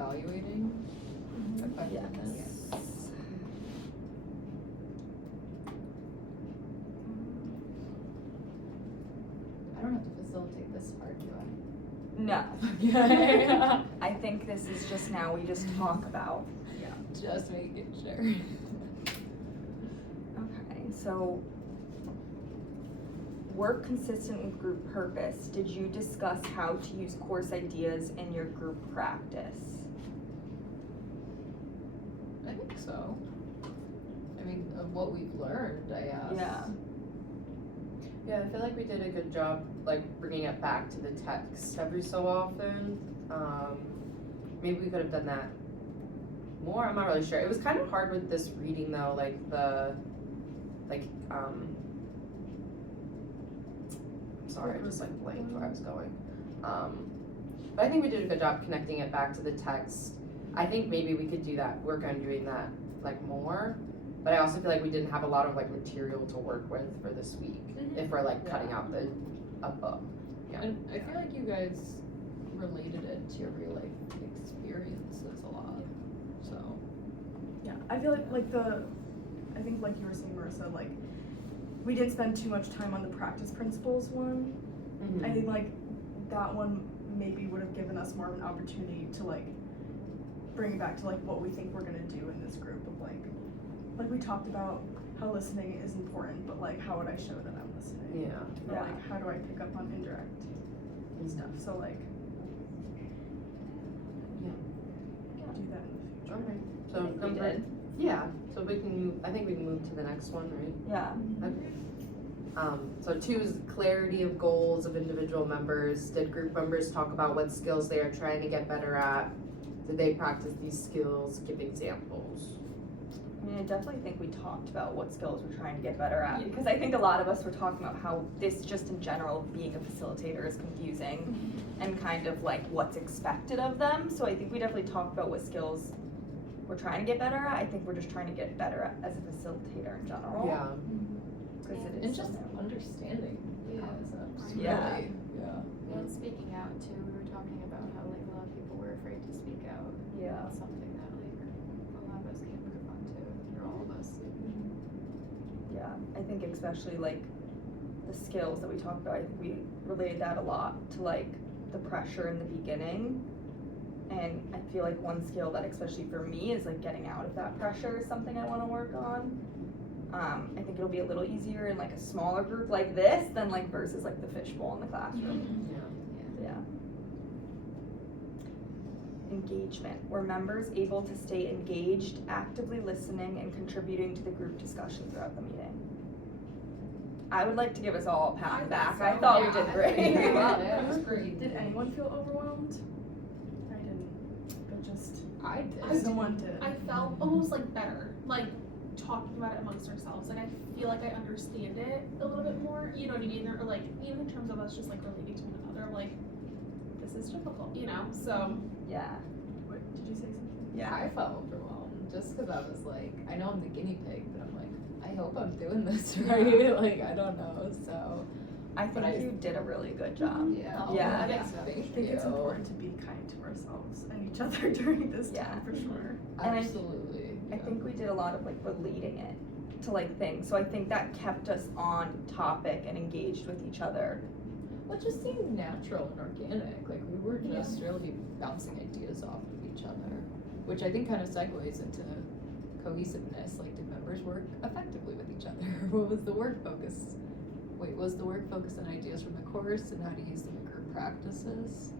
evaluating effectiveness. Yes. I don't have to facilitate this part, do I? No. Yeah. I think this is just now we just talk about. Just making sure. Okay, so work consistent with group purpose. Did you discuss how to use course ideas in your group practice? I think so. I mean, of what we've learned, I asked. Yeah. Yeah, I feel like we did a good job, like, bringing it back to the text every so often. Maybe we could have done that more, I'm not really sure. It was kind of hard with this reading though, sorry, I just like blanked where I was going. But I think we did a good job connecting it back to the text. I think maybe we could work on doing that like more. But I also feel like we didn't have a lot of like material to work with for this week if we're like cutting out a book. Yeah. And I feel like you guys related it to your real life experiences a lot. So Yeah, I feel like I think like you were saying, Marissa, like we didn't spend too much time on the practice principles one. Mhm. I think like that one maybe would have given us more of an opportunity to like bring it back to like what we think we're gonna do in this group of like we talked about how listening is important, but like how would I show that I'm listening? Yeah. Or Yeah. like how do I pick up on indirect stuff? So like do that in the future. Okay. I So think we number did. yeah. So we can move. I think we can move to the next one, right? Yeah. Okay. So 2 is clarity of goals of individual members. Did group members talk about what skills they are trying to get better at? Did they practice these skills? Give examples. I mean, I definitely think we talked about what skills we're trying to get better at, because I think a lot of us were talking about how this just in general being a facilitator is confusing and kind of like what's expected of them. So I think we definitely talked about what skills we're trying to get better at. I think we're just trying to get better at as a facilitator in general. Yeah. Because it and is just so new. understanding Yeah. concepts. Yeah. Really. Yeah. And speaking out too, we were talking about how like a lot of people were afraid to speak out. Yeah. That's something that like a lot of us can improve on too, for all of us. Yeah, I think especially like the skills that we talked about, I think we related that a lot to like the pressure in the beginning. And I feel like one skill that especially for me is like getting out of that pressure is something I want to work on. I think it'll be a little easier in like a smaller group like this than like versus like the fishbowl in the classroom. Yeah. Engagement. Were members able to stay engaged, actively listening, and contributing to the group discussion throughout the meeting? I would like to give us all a pat on the back. I thought we did great. It was great. Did anyone feel overwhelmed? I didn't, but just I did. someone did. I felt almost like better, like talking about it amongst ourselves. Like I feel like I understand it a little bit more. You know what I mean? Or like even in terms of us just like relating to one another. Like this is difficult, you know. So Yeah. What, did you say something? Yeah. I felt overwhelmed just because I was like, I know I'm the guinea pig, but I'm like, I hope I'm doing this right. Like, I don't know. So, I think But you did a really good job. yeah. Yeah. Thank I think you. it's important to be kind to ourselves and each other during this Yeah. time for sure. And Absolutely. I think we did a lot of like relating it to like things. So I think that kept us on topic and engaged with each other. Well, it just seemed natural and organic. Like, we were just really bouncing ideas off of each other, which I think kind of segues into cohesiveness. Like, did members work effectively with each other? What was the work focus? Wait, was the work focus on ideas from the course and how to use them in group practices?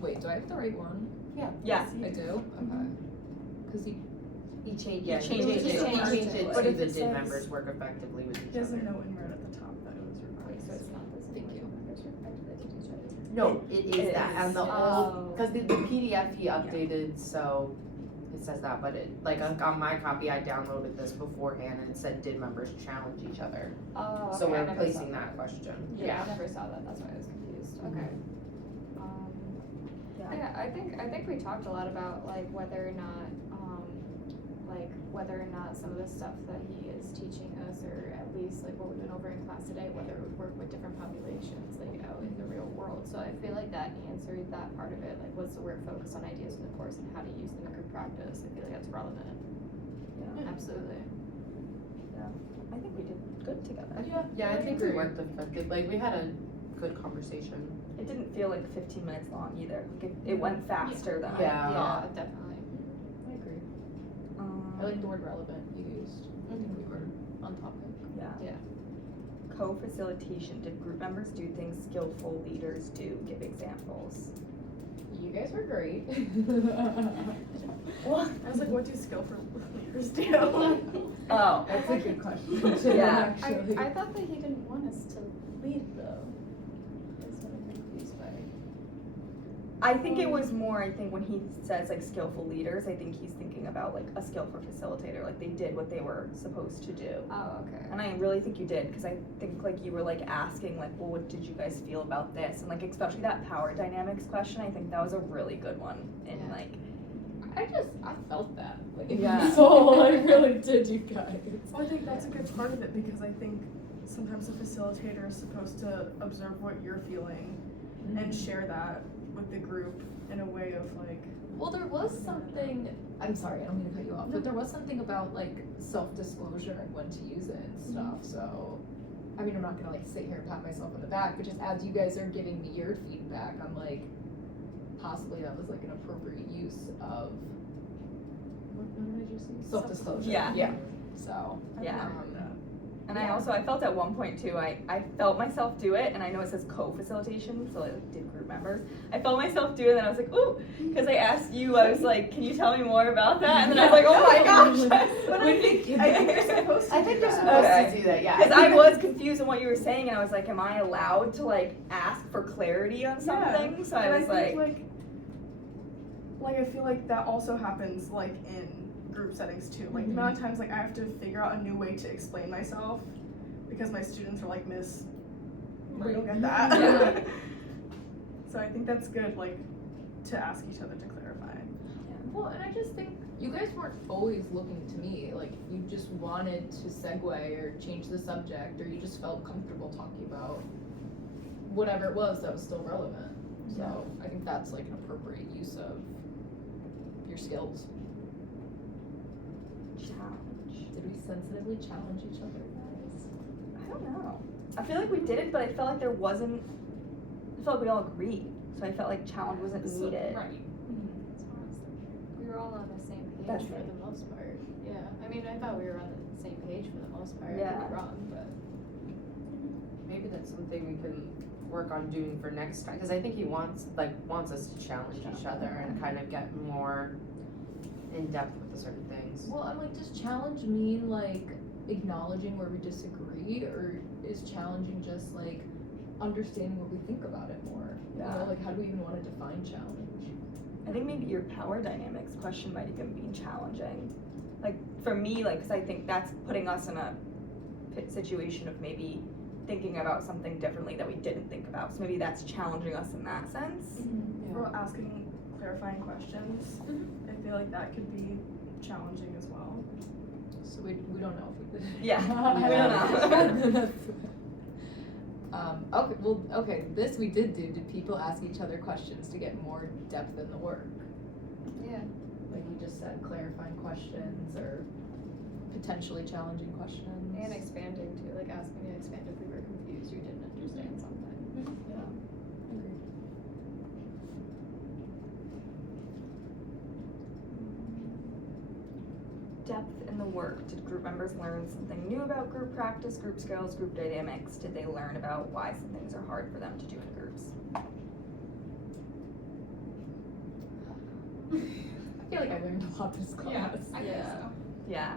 Wait, do I have the right one? Yeah. I do? Okay. Because He changed. Yeah, He he changed changed it. it. He changed it But to if the it did says- members work effectively with each There's a other. note in red at the top that it was revised. So it's not this. Thank you. No, it is It that, is. and the Oh. old, because the PDF he updated, so it says that, but it, like, on my copy, I downloaded this beforehand, and it said, did members challenge each other? Oh, So okay, I we're never replacing saw that question. Yeah, I never saw that, that's why I was confused, okay. Yeah, I think we talked a lot about like whether or not, whether or not some of the stuff that he is teaching us, or at least like what we went over in class today, whether it would work with different populations, like out in the real world, field, so I feel like that answered that part of it, like what's the work focus on ideas in the course and how to use them in group practice. I feel like that's relevant. Yeah. Absolutely. I think we did good together. Yeah, I think we worked effective, like, we had a good conversation. It didn't feel like 15 minutes long either. Like it went faster than I Yeah. thought. Definitely. I agree. Um, I like the word relevant you used. I think we were on topic. Yeah. Yeah. Co-facilitation. Did group members do things skillful leaders do? Give examples. You guys were great. What? I was like, what do skillful leaders do? Oh, That's a good question. Yeah. Actually. I thought that he didn't want us to lead though. That's what I'm confused by. I think it was more, I think when he says like skillful leaders, I think he's thinking about like a skillful facilitator, like they did what they were supposed to do. Oh, okay. And I really think you did, because I think like you were like asking like, well, what did you guys feel about this? And like especially that power dynamics question, I think that was a really good one. And Yeah. like, I felt that. Like, in Yeah. my soul, I really did, you guys. Well, I think that's a good part of it because I think sometimes a facilitator is supposed to observe what you're feeling and share that with the group in a way of like. Well, there was something, I'm sorry, I don't mean to cut you off, but there was something about like self-disclosure and when to use it and stuff, so. I mean, I'm not gonna like sit here and pat myself on the back, but just as you guys are giving me your feedback, I'm like, possibly that was like an appropriate use of. What did I just use? Self-disclosure. Yeah. Yeah, so. Yeah. um, and I felt at one point too, I felt myself do it, and I know it says co-facilitation, so it did group members. I felt myself do it, and I was like, ooh, because I asked you, I was like, can you tell me more about that? And then I was like, oh my gosh, what am I thinking? I think you're supposed to. I think do they're that. supposed Okay. to do that, yeah. Because I was confused on what you were saying, and I was like, am I allowed to like ask for clarity on something? So I And was think, like, I feel like that also happens like in group settings too. Like the amount of times like I have to figure out a new way to explain myself because my students are like, Miss, we don't get that. Yeah. So I think that's good, like, to ask each other to clarify. Well, and I just think you guys weren't always looking to me. Like, if you just wanted to segue or change the subject, or you just felt comfortable talking about whatever it was that was still relevant. So I think that's like an appropriate use of your skills. challenge. Did we sensitively challenge each other, guys? I don't know. I feel like we did it, but I felt like there wasn't. I felt like we all agreed, so I felt like challenge wasn't So- needed. Right. That's what I was thinking. We were all on the same page That's for right. the most part. Yeah. I mean, I thought we were on the same page for the most part. I Yeah. could be wrong, but. Maybe that's something we can work on doing for next time, because I think he wants us to challenge each other and kind of get more in depth with the certain things. Well, I'm like, does challenge mean like acknowledging where we disagree, or is challenging just like understanding what we think about it more? You Yeah. know, like how do we even want to define challenge? I think maybe your power dynamics question might even be challenging. Like for me, like, because I think that's putting us in a situation of maybe thinking about something differently that we didn't think about. So maybe that's challenging us in that sense. Or asking clarifying questions. I feel like that could be challenging as well. So we don't know if we did. Yeah, we don't know. Okay, well, okay, this we did do. Did people ask each other questions to get more depth in the work? Yeah. Like you just said, clarifying questions or potentially challenging questions. And expanding too, like asking to expand if we were confused or didn't understand something. Yeah, I agree. Depth in the work. Did group members learn something new about group practice, group skills, group dynamics? Did they learn about why some things are hard for them to do in groups? I feel like I learned a lot this class. Yeah, I think Yeah. so. Yeah.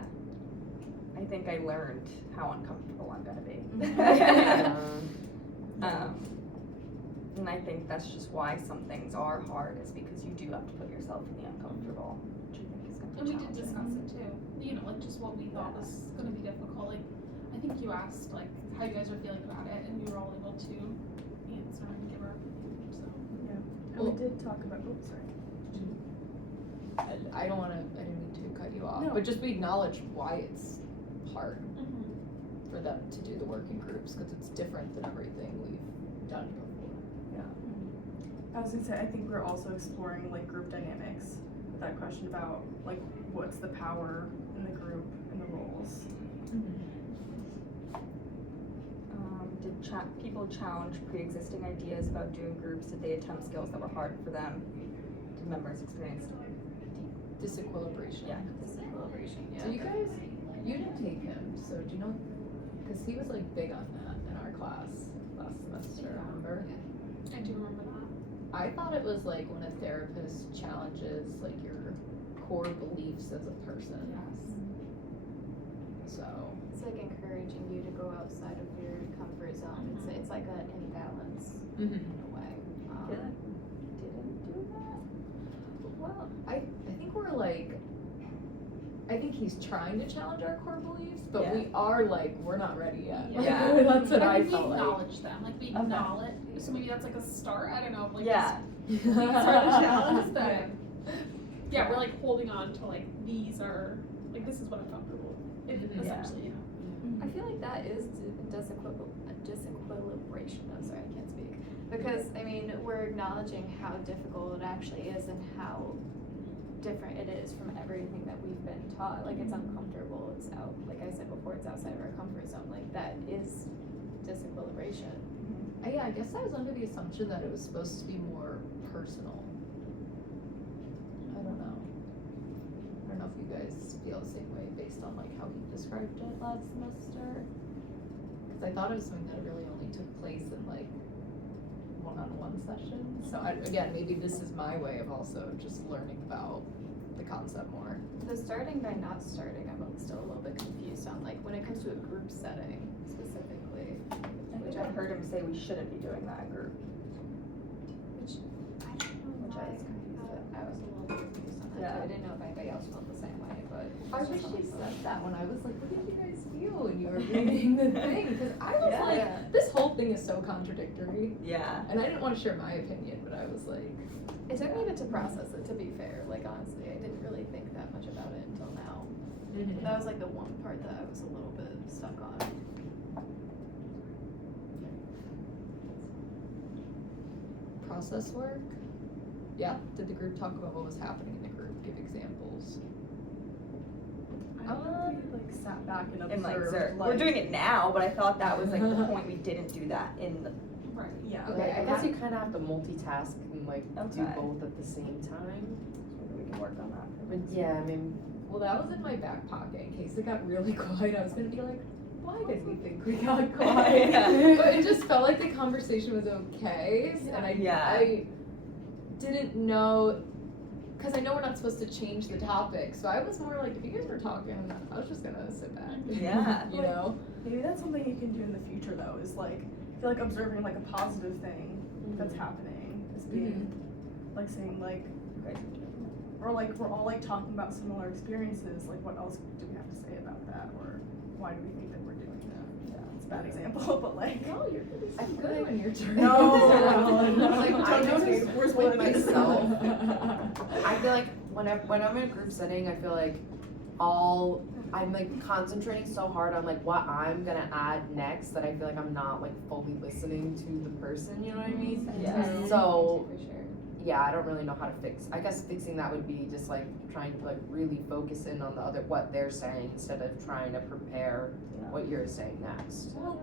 I think I learned how uncomfortable I'm gonna be. And I think that's just why some things are hard, is because you do have to put yourself in the uncomfortable, which I think is gonna And be we did discuss challenging. it too. You know, like just what we thought was gonna be difficult. Like, I think you asked like how you guys are feeling about it, and we were all able to answer and give our opinion. So And Well- we did talk about, oh, sorry. And I didn't mean to cut you off, No. but just we acknowledge why it's hard for them to do the work in groups, because it's different than everything we've done before. I was gonna say, I think we're also exploring like group dynamics with that question about like what's the power in the group and the roles. Did people challenge pre-existing ideas about doing groups? Did they attempt skills that were hard for them? Did members experience? Disequilibration. Yeah. Disequilibration, yeah. So you guys, you didn't take him, so do you know, because he was like big on that in our class last semester, remember? I do remember that. I thought it was like when a therapist challenges like your core beliefs as a person. So. It's like encouraging you to go outside of your comfort zone. It's like an imbalance Mm-hmm. in a way. Didn't do that? Well, I think we're like, I think he's trying to challenge our core beliefs, but Yeah. we are like, we're not ready yet. Yeah. That's what But I I think we felt like. acknowledge them, like we Okay. acknowledge, so maybe that's like a start, I don't know, like Yeah. we start a challenge that, yeah, we're like holding on to like, these are, like this is what I'm comfortable with, essentially, I feel like that is disequilibration. I'm sorry, I can't speak. Because, I mean, we're acknowledging how difficult it actually is and how different it is from everything that we've been taught. Like, it's uncomfortable, it's out, like I said before, it's outside of our comfort zone. Like, that is disequilibration. Yeah, I guess I was under the assumption that it was supposed to be more personal. I don't know. I don't know if you guys feel the same way based on like how he described it last semester. Because I thought it was something that really only took place in like one-on-one sessions. So again, maybe this is my way of also just learning about the concept more. The starting by not starting, I'm still a little bit confused on, like, when it comes to a group setting specifically. I think I heard him say we shouldn't be doing that group. Which, I don't know Which I why. was confused at. I was a little bit confused on that Yeah. too. I didn't know if anybody else felt the same way, but. I wish you said that when I was like, what did you guys feel when you were reading the thing? Because I was Yeah. like, this whole thing is so contradictory. Yeah. And I didn't want to share my opinion, but I was like, It took me a bit to process it, to be fair. Like, honestly, I didn't really think that much about it until now. That was like the one part that I was a little bit stuck on. process work. Yeah, did the group talk about what was happening in the group? Give examples. I don't know if we like sat back and observed. And like, Zerk. like, We're doing it now, but I thought that was like the point we didn't do that in the. right. Yeah. Okay, I guess you kind of have to multitask and like do Okay. both at the same time. Maybe we can work on that. But yeah, I mean, Well, that was in my back pocket in case it got really quiet. I was gonna be like, why did we think we got quiet? Yeah. But it just felt like the conversation was okay, and Yeah. I didn't know, because I know we're not supposed to change the topic, so I was more like, if you guys were talking, I was just gonna sit back. Yeah. You know? Maybe that's something you can do in the future though, is like, I feel like observing like a positive thing that's happening is being, like saying like, or like we're all like talking about similar experiences, like what else do we have to say about that, or why do we think that we're doing that? Yeah, it's a bad example, but like. No, you're gonna be so I feel good like- when you're turning No. Like, I noticed Where's with one of these? myself, I feel like when I'm in a group setting, I feel like I'm like concentrating so hard on like what I'm gonna add next that I feel like I'm not like fully listening to the person, you know what I mean? Yeah. So, For sure. yeah, I don't really know how to fix. I guess fixing that would be just like trying to like really focus in on the other, what they're saying instead of trying to prepare Yeah. what you're saying next. Well,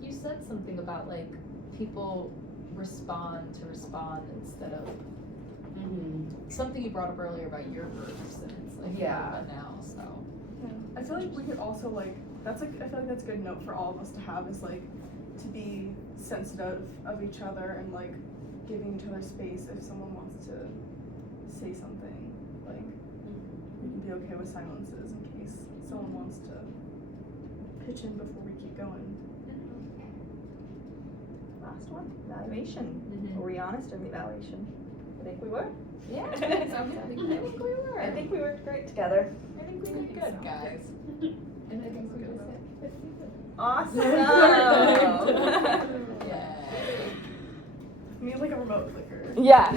you said something about like people respond instead of something you brought up earlier about your groups, and it's like Yeah. now, so. I feel like we could also like, that's like, I feel like that's a good note for all of us to have, is like to be sensitive of each other and like giving each other space if someone wants to say something. Like, we can be okay with silences in case someone wants to pitch in before we keep going. Last one, evaluation. Mhm. Were we honest in the evaluation? I think we were. Yeah, I I think we were. I think we worked great together. I think we did good, guys. And I think we did it. Awesome. Yay. We need like a remote clicker. Yeah.